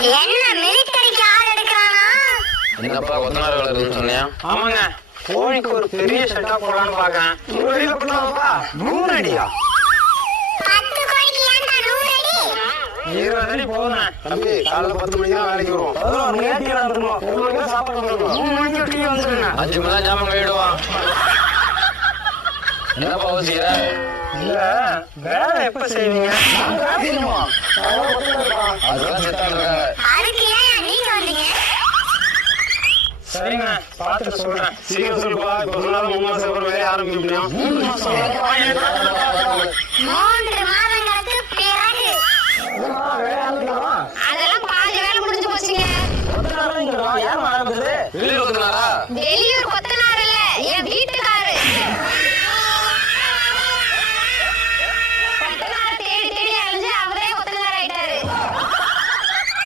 என்ன மிலிட்டரிக்கு ஆள் எடுக்கறானா? என்னப்பா கொத்தனார் வேலை இருக்குன்னு சொன்னியா? ஆமாங்க, கோழிக்கு ஒரு பெரிய செட்டா போடலான்னு பாக்கேன். 100 அடியில பண்ணலாம்ப்பா. 100 அடியா? 10 கோழிக்கு ஏன்டா 100 அடி? 20 அடி போதுங்க. தம்பி காலைல 10 மணிக்கு தான் வேலைக்கு வரும். 11 மணிக்கு டீ வந்துடணும். 1 மணிக்கு சாப்பாடு வந்துடணும். 3 மணிக்கு டீ வந்துருங்க. 5 மணி தான் ஜாமான் கழுவிடுவான். என்னப்பா யோசிக்கிற? இல்ல, வேலை எப்ப செய்வீங்க? அதெல்லாம் செத்தா இருக்காங்க. அதுக்கு ஏன் நீங்க வந்தீங்க? சரிங்க, பார்த்துட்டு சொல்றேன். சீக்கிரம் சொல்லுப்பா. இப்ப சொன்னாலும் 3 மாசம் அப்புறம் வேலையை ஆரம்பிக்க முடியும். 3 மாசம். 3